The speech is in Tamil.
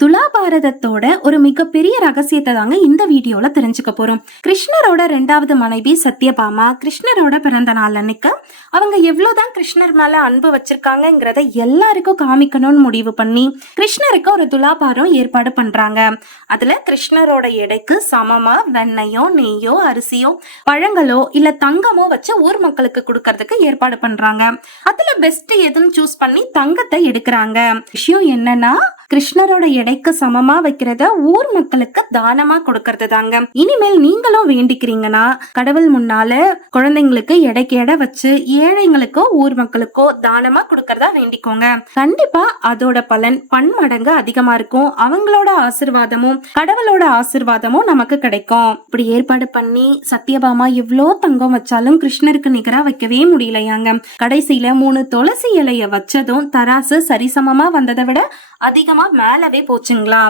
துலாபாரதத்தோட ஒரு மிகப்பெரிய ரகசியத்தை தாங்க இந்த வீடியோல தெரிஞ்சுக்க போறோம். கிருஷ்ணரோட 2வது மனைவி சத்யபாமா கிருஷ்ணரோட பிறந்த நாள் அன்னைக்கு அவங்க எவ்வளவுதான் கிருஷ்ணர் மேல அன்பு வச்சிருக்காங்கிறத எல்லாருக்கும் காமிக்கணும்னு முடிவு பண்ணி கிருஷ்ணருக்கு ஒரு துலாபாரம் ஏற்பாடு பண்றாங்க. அதுல கிருஷ்ணரோட எடைக்கு சமமா வெண்ணையோ நெய்யோ அரிசியோ பழங்களோ இல்ல தங்கமோ வச்சு ஊர் மக்களுக்கு கொடுக்கறதுக்கு ஏற்பாடு பண்றாங்க. அதுல பெஸ்ட் எதுன்னு சூஸ் பண்ணி தங்கத்தை எடுக்கிறாங்க. விஷயம் என்னன்னா, கிருஷ்ணரோட எடைக்கு சமமா வைக்கிறத ஊர் மக்களுக்கு தானமா கொடுக்கறது தாங்க. இனிமேல் நீங்களும் வேண்டிக்கிறீங்கன்னா கடவுள் முன்னால குழந்தைங்களுக்கு எடைக்கு எடை வச்சு ஏழைங்களுக்கோ ஊர் மக்களுக்கோ தானமா கொடுக்கறதா வேண்டிக்கோங்க. கண்டிப்பா அதோட பலன் பன்மடங்கு அதிகமா இருக்கும். அவங்களோட ஆசிர்வாதமும் கடவுளோட ஆசிர்வாதமும் நமக்கு கிடைக்கும். இப்படி ஏற்பாடு பண்ணி சத்யபாமா எவ்வளோ தங்கம் வச்சாலும் கிருஷ்ணருக்கு நிகரா வைக்கவே முடியலையாங்க. கடைசியில 3 துளசி இலைய வச்சதும் தராசு சரிசமமா வந்ததை விட அதிகமா மேலவே போச்சுங்களா.